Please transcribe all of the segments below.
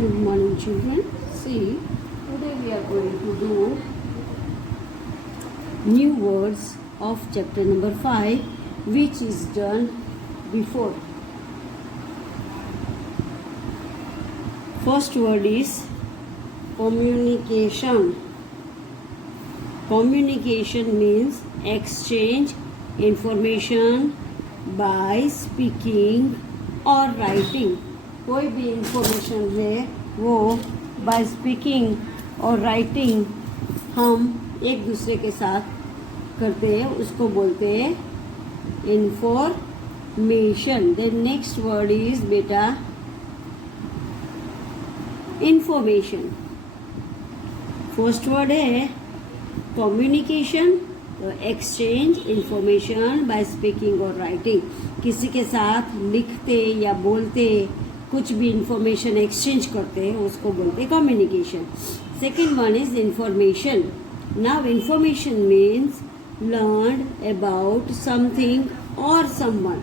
Good morning, children. See, today we are going to do new words of chapter number 5, which is done before. First word is communication. Communication means exchange information by speaking or writing. कोई भी information है वो bye speaking और writing हम एक दूसरे के साथ करते हैं, उसको बोलते हैं information. Then next word is बेटा इंफॉर्मेशन. फर्स्ट वर्ड है कम्युनिकेशन, तो एक्सचेंज इंफॉर्मेशन बाय स्पीकिंग और राइटिंग. किसी के साथ लिखते या बोलते कुछ भी इंफॉर्मेशन एक्सचेंज करते हैं उसको बोलते हैं communication. Second one is information. Now information means learn about something और समवन.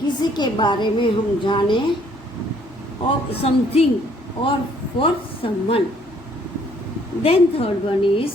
किसी के बारे में हम जाने और समथिंग और for someone. Then third one is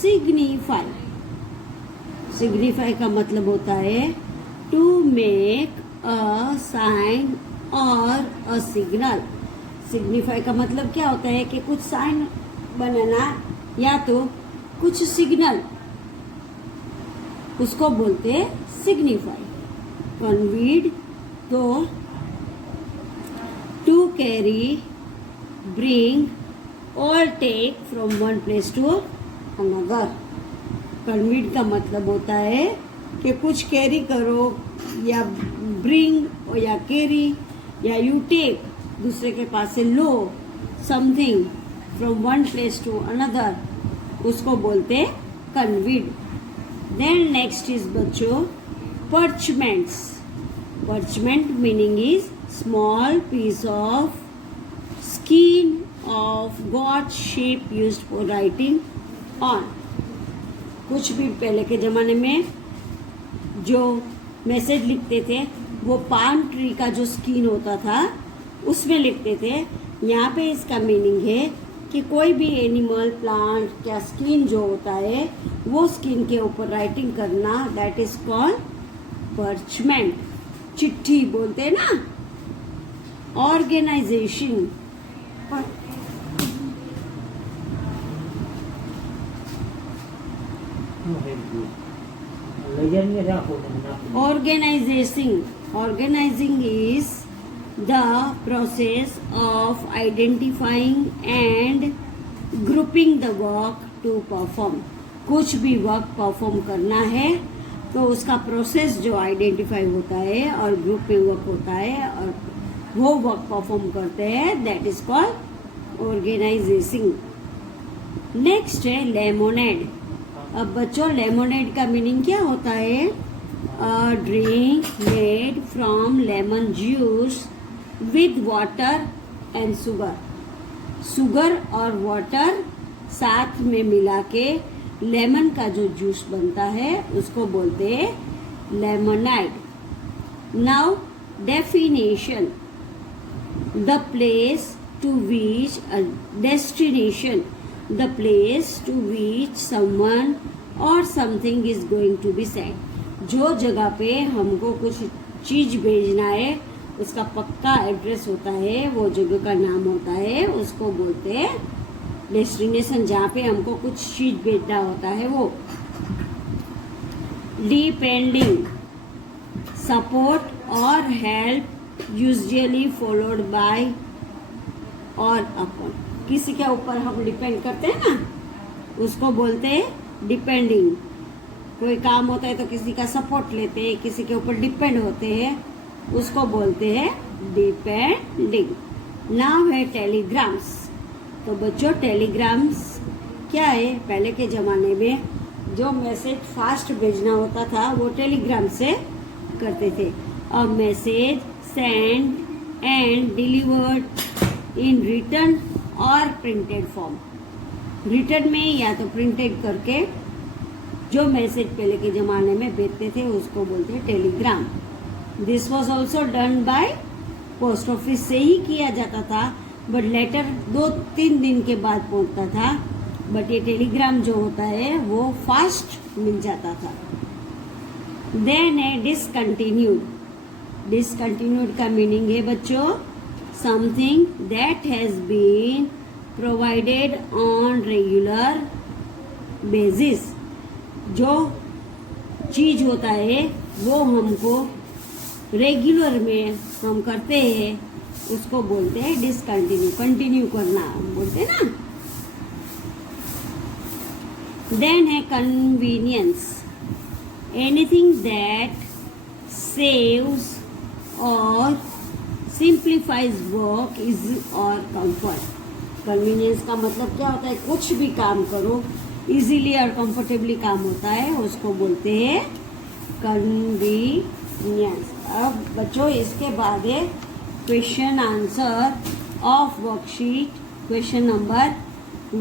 signify. Signify का मतलब होता है टू मेक अ साइन और अ सिग्नल. सिग्निफाई का मतलब क्या होता है कि कुछ साइन बनाना या तो कुछ सिग्नल, उसको बोलते हैं सिग्निफाई. कन्वीड तो टू कैरी, ब्रिंग और take from one place to another. Conveyed का मतलब होता है कि कुछ कैरी करो या ब्रिंग और या कैरी या यू टेक, दूसरे के पास से लो something from one place to another, उसको बोलते हैं कन्वीड. देन नेक्स्ट इज बच्चों parchments. Parchment meaning is small piece of skin of goat sheep used for writing on. कुछ भी पहले के जमाने में जो मैसेज लिखते थे वो पाम ट्री का जो स्किन होता था उसमें लिखते थे. यहाँ पे इसका मीनिंग है कि कोई भी एनिमल, प्लांट या स्किन जो होता है वो स्किन के ऊपर राइटिंग करना, दैट इज कॉल्ड पर्चमेंट. चिट्ठी बोलते हैं ना. Organisation. Organizing is the process of identifying and grouping the work to perform. कुछ भी वर्क परफॉर्म करना है तो उसका प्रोसेस जो आइडेंटिफाई होता है और ग्रुप में वर्क होता है और वो वर्क परफॉर्म करते हैं, that is called organisation. Next है लेमोनेड. अब बच्चों लेमोनेड का मीनिंग क्या होता है? A drink made from lemon juice with water and sugar. Sugar और वाटर साथ में मिला के लेमन का जो जूस बनता है उसको बोलते हैं lemonade. Now definition. The place to reach a destination. The place to reach someone और something is going to be said. जो जगह पे हमको कुछ चीज भेजना है उसका पक्का एड्रेस होता है, वो जगह का नाम होता है, उसको बोलते हैं डेस्टिनेशन. जहाँ पे हमको कुछ चीज भेजना होता है वो. डिपेंडिंग. सपोर्ट और हेल्प यूजुअली फॉलोड बाय और अपॉन. किसी के ऊपर हम डिपेंड करते हैं ना, उसको बोलते हैं डिपेंडिंग. कोई काम होता है तो किसी का सपोर्ट लेते हैं, किसी के ऊपर डिपेंड होते हैं, उसको बोलते हैं डिपेंडिंग. नाउ है टेलीग्राम्स. तो बच्चों टेलीग्राम्स क्या है? पहले के ज़माने में जो मैसेज फास्ट भेजना होता था वो टेलीग्राम से करते थे. A message send and delivered in written और प्रिंटेड फॉर्म. रिटन में या तो प्रिंटेड करके जो मैसेज पहले के ज़माने में भेजते थे उसको बोलते हैं Telegram. This was also done by post office से ही किया जाता था. बट लेटर 2-3 दिन के बाद पहुंचता था, बट ये टेलीग्राम जो होता है वो फास्ट मिल जाता था। देन है डिसकंटिन्यूड। डिसकंटिन्यूड का मीनिंग है बच्चों something that has been provided on regular basis. जो चीज होता है वो हमको रेगुलर में हम करते हैं उसको बोलते हैं डिसकंटिन्यू, कंटिन्यू करना बोलते हैं ना। देन है कन्वीनियंस, एनीथिंग दैट सेव्स और सिंप्लीफाइज वर्क इज और कंफर्ट। कन्वीनियंस का मतलब क्या होता है, कुछ भी काम करो इजीली और कंफर्टेबली काम होता है, उसको बोलते हैं कन्वीनियंस। अब बच्चों इसके बाद है question answer of worksheet question number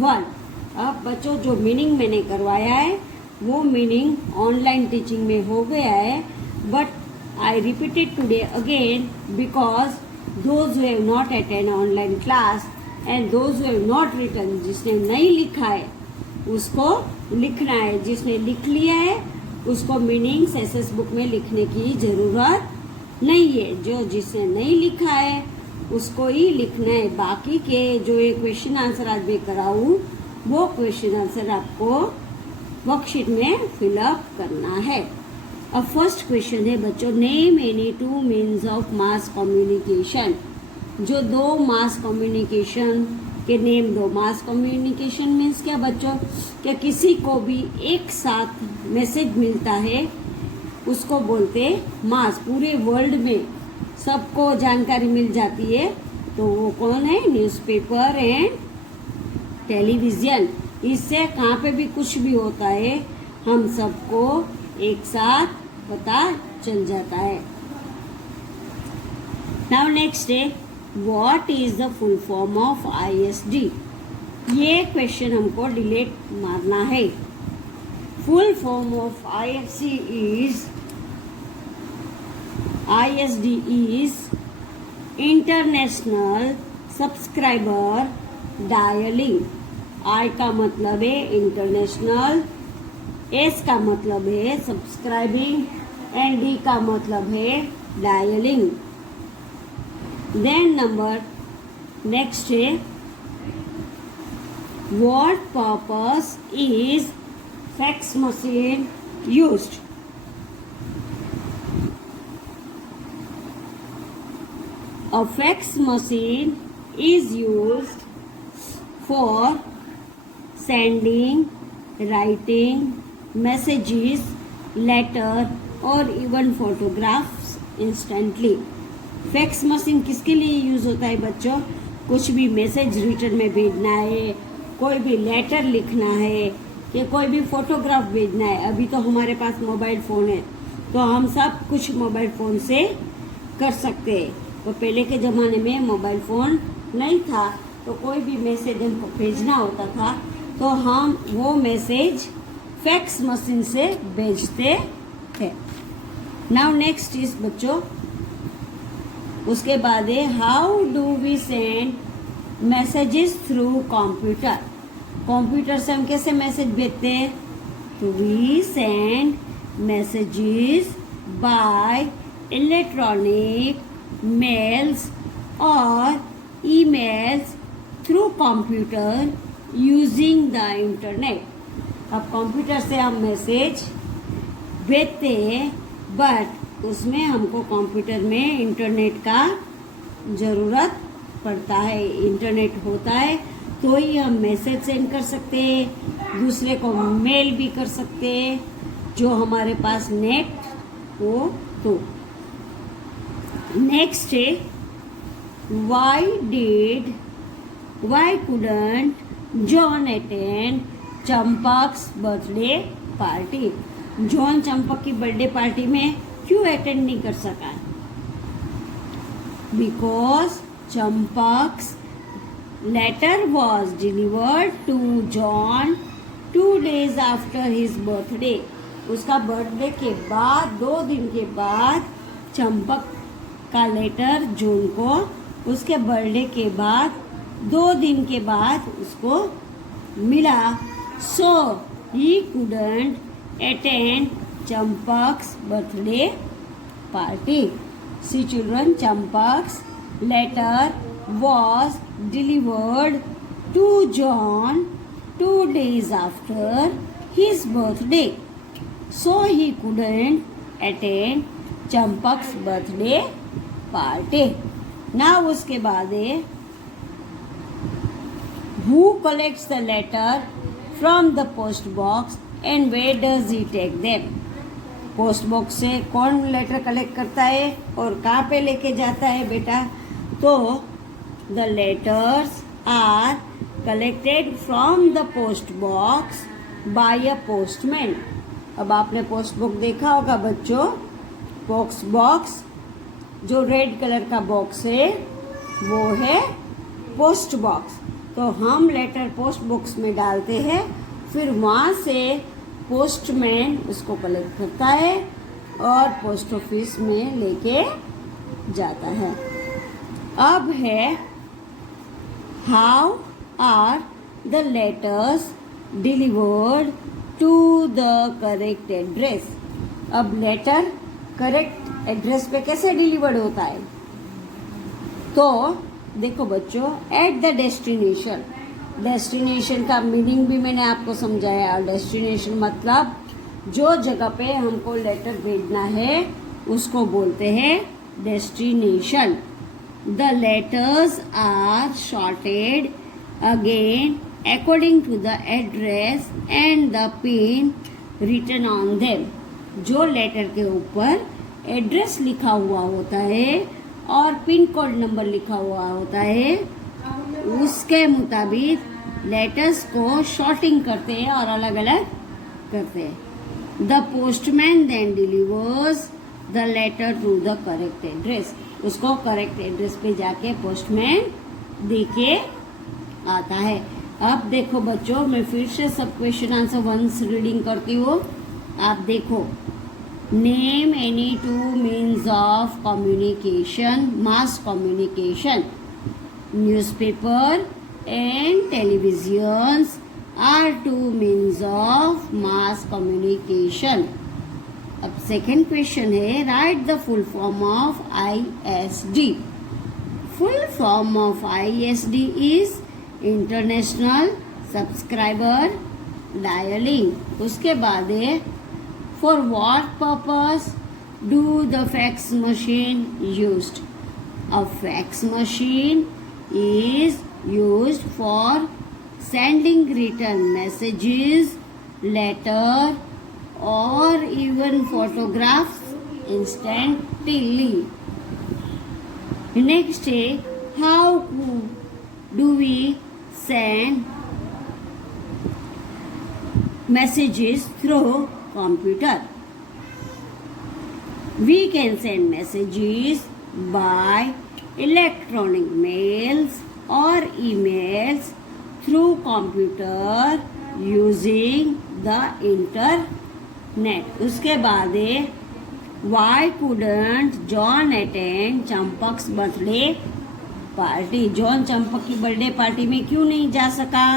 1। अब बच्चों जो मीनिंग मैंने करवाया है वो मीनिंग ऑनलाइन टीचिंग में हो गया है, but I repeated today again because those who have not attend online class and those who have not written, जिसने नहीं लिखा है उसको लिखना है, जिसने लिख लिया है उसको मीनिंग्स एसएस बुक में लिखने की जरूरत नहीं है। जो जिसने नहीं लिखा है उसको ही लिखना है। बाकी के जो ये क्वेश्चन आंसर आज मैं कराऊं वो क्वेश्चन आंसर आपको वर्कशीट में फिलअप करना है। अब फर्स्ट क्वेश्चन है बच्चों, name any 2 means of mass communication. जो 2 मास कम्युनिकेशन के नेम दो। मास कम्युनिकेशन मीन्स क्या बच्चों, क्या किसी को भी एक साथ मैसेज मिलता है उसको बोलते मास। पूरे वर्ल्ड में सबको जानकारी मिल जाती है तो वो कौन है, न्यूज़पेपर एंड टेलीविजन। इससे कहाँ पे भी कुछ भी होता है हम सबको एक साथ पता चल जाता है। नाउ नेक्स्ट है what is the full form of ISD। ये क्वेश्चन हमको डिलीट मारना है। Full form of ISD is international subscriber dialling. I का मतलब है इंटरनेशनल, S का मतलब है सब्सक्राइबिंग एंड D का मतलब है डायलिंग। देन नंबर नेक्स्ट है what purpose is fax machine used. A fax machine is used for sending, writing messages, letter और even photographs instantly। Fax machine किसके लिए यूज होता है बच्चों, कुछ भी मैसेज रिटर्न में भेजना है, कोई भी लेटर लिखना है कि कोई भी फोटोग्राफ भेजना है। अभी तो हमारे पास मोबाइल फोन है तो हम सब कुछ मोबाइल फोन से कर सकते हैं। तो पहले के ज़माने में मोबाइल फ़ोन नहीं था तो कोई भी मैसेज हमको भेजना होता था तो हम वो मैसेज फैक्स मशीन से भेजते थे। नाउ नेक्स्ट इज बच्चों उसके बाद है how do we send messages through computer. Computer से हम कैसे मैसेज भेजते हैं, तो we send messages by electronic mails और emails through computer using the internet. अब कंप्यूटर से हम मैसेज भेजते हैं बट उसमें हमको कंप्यूटर में इंटरनेट का ज़रूरत पड़ता है। इंटरनेट होता है तो ही हम मैसेज सेंड कर सकते हैं, दूसरे को मेल भी कर सकते हैं जो हमारे पास नेट हो तो। नेक्स्ट है why couldn't John attend Champak's birthday party. John Champak की बर्थडे पार्टी में क्यों अटेंड नहीं कर सका, because Champak's letter was delivered to John 2 days after his birthday। उसका बर्थडे के बाद 2 दिन के बाद चंपक का लेटर जॉन को उसके बर्थडे के बाद 2 दिन के बाद उसको मिला. So he couldn't attend Champak's birthday party. See children, Champak's letter was delivered to John 2 days after his birthday. So he couldn't attend Champak's birthday party. Now उसके बाद है, who collects the letter from the post box and where does he take them? Post box से कौन letter collect करता है और कहाँ पे लेके जाता है बेटा? तो the letters are collected from the post box by a postman. अब आपने पोस्ट बुक देखा होगा बच्चों. पोस्ट बॉक्स जो रेड कलर का बॉक्स है वो है पोस्ट बॉक्स. तो हम लेटर पोस्ट बॉक्स में डालते हैं, फिर वहाँ से पोस्टमैन उसको कलेक्ट करता है और पोस्ट ऑफिस में लेके जाता है. अब है how are the letters delivered to the correct address. अब लेटर करेक्ट एड्रेस पे कैसे डिलीवर्ड होता है? तो देखो बच्चों, एट द डेस्टिनेशन. डेस्टिनेशन का मीनिंग भी मैंने आपको समझाया. डेस्टिनेशन मतलब जो जगह पे हमको लेटर भेजना है उसको बोलते हैं destination. The letters are sorted again according to the address and the pin written on them. जो लेटर के ऊपर एड्रेस लिखा हुआ होता है और पिन कोड नंबर लिखा हुआ होता है, उसके मुताबिक लेटर्स को शॉर्टिंग करते हैं और अलग अलग करते हैं. The postman then delivers the letter to the correct address. उसको करेक्ट एड्रेस पे जाके पोस्टमैन दे के आता है. अब देखो बच्चों, मैं फिर से सब क्वेश्चन आंसर वंस रीडिंग करती हूँ. आप देखो, name any 2 means of communication, mass communication. Newspaper and televisions are 2 means of mass communication. अब second question है, write the full form of ISD. Full form of ISD is International Subscriber Dialing. उसके बाद है, for what purpose do the fax machine used? A fax machine is used for sending written messages, letter or even photographs instantly. Next है, how do we send messages through computer? We can send messages by electronic mails or emails through computer using the internet. उसके बाद है, why couldn't John attend Champak's birthday party? John Champak की birthday party में क्यों नहीं जा सका?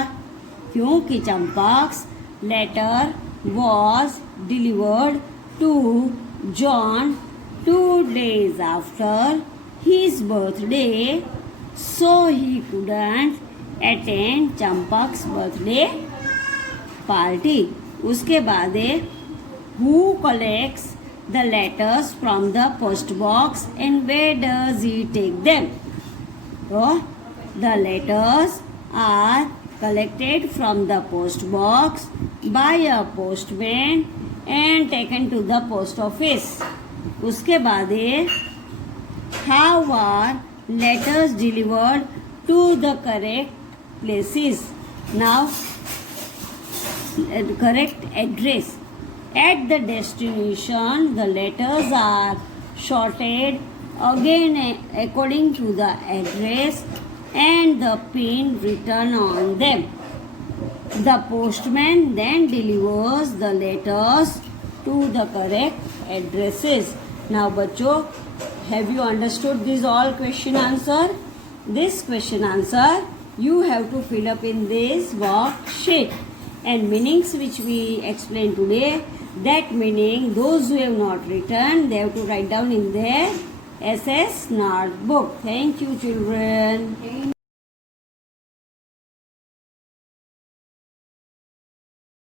क्योंकि Champaks letter was delivered to John 2 days after his birthday, so he couldn't attend Champak's birthday party. उसके बाद है, who collects the letters from the post box and where does he take them? So, the letters are collected from the post box by a postman and taken to the post office. उसके बाद है, how are letters delivered to the correct places? Now, correct address. At the destination, the letters are sorted again according to the address and the pin written on them. The postman then delivers the letters to the correct addresses. Now बच्चों, have you understood this all question answer? This question answer you have to fill up in this worksheet. And meanings which we explained today, that meaning those who have not written, they have to write down in their SS notebook. Thank you, children.